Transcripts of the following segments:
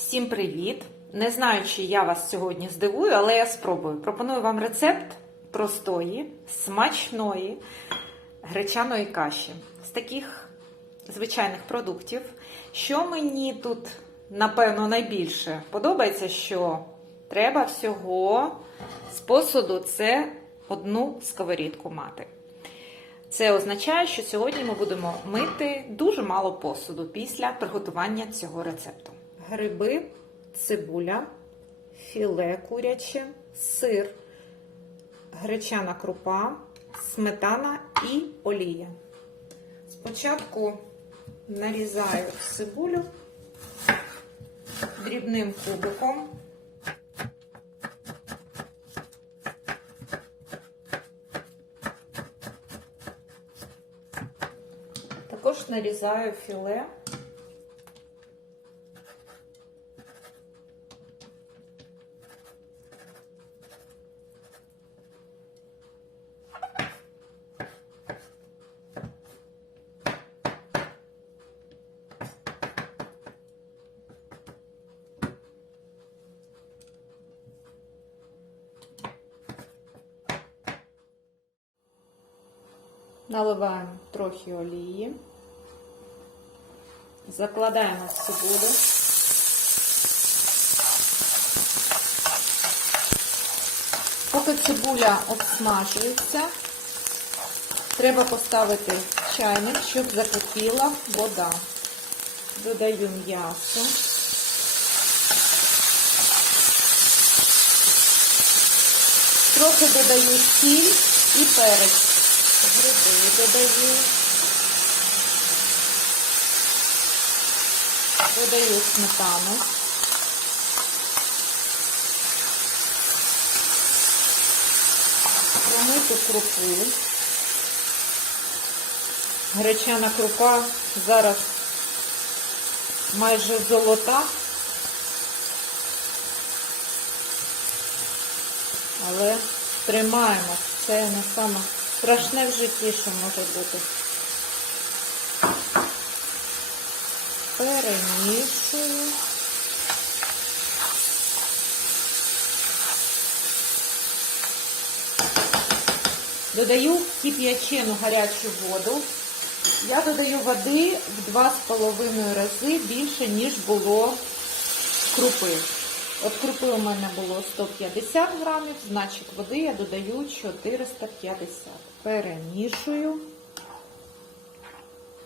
Всім привіт! Не знаю, чи я вас сьогодні здивую, але я спробую. Пропоную вам рецепт простої, смачної гречаної каші з таких звичайних продуктів. Що мені тут, напевно, найбільше подобається, що треба всього з посуду це одну сковорідку мати. Це означає, що сьогодні ми будемо мити дуже мало посуду після приготування цього рецепту. Гриби, цибуля, філе куряче, сир, гречана крупа, сметана і олія. Спочатку нарізаю цибулю дрібним кубиком. Також нарізаю філе. Наливаємо трохи олії. Закладаємо в цибулю. Поки цибуля обсмажується, треба поставити чайник, щоб закипіла вода. Додаю м'ясо. Трохи додаю сіль і перець. Гриби додаю. Додаю сметану. Промиту крупу. Гречана крупа зараз майже золота. Але тримаємо. Це не саме страшне в житті, що може бути. Перемішую. Додаю кип'ячену гарячу воду. Я додаю води в 2,5 рази більше, ніж було крупи. От крупи у мене було 150 грамів, значить води я додаю 450. Перемішую,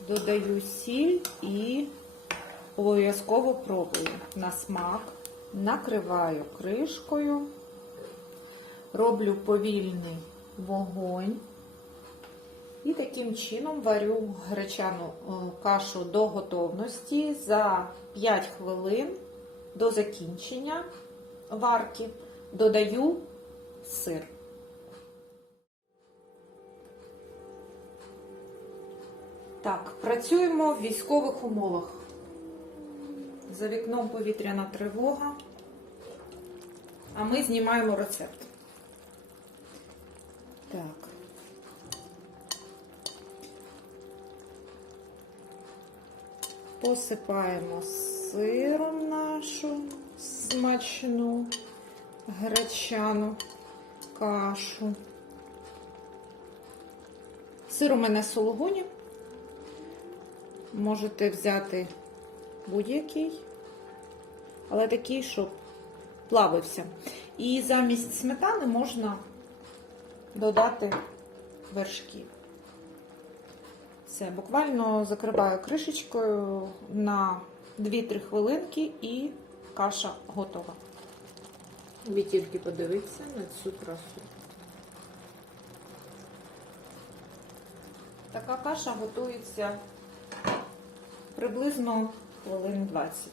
додаю сіль і обов'язково пробую. На смак, накриваю кришкою, роблю повільний вогонь. І таким чином варю гречану кашу до готовності. За 5 хвилин до закінчення варки додаю сир. Так, працюємо в військових умовах. За вікном повітряна тривога, а ми знімаємо рецепт. Так. Посипаємо сиром нашу смачну гречану кашу. Сир у мене сулугуні. Можете взяти будь-який, але такий, щоб плавився. І замість сметани можна додати вершки. Все, буквально закриваю кришечкою на 2-3 хвилинки і каша готова. Ви тільки подивіться на цю красу. Така каша готується приблизно хвилин 20.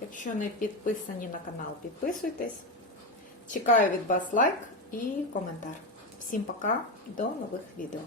Якщо не підписані на канал, підписуйтесь. Чекаю від вас лайк і коментар. Всім пока, до нових відео.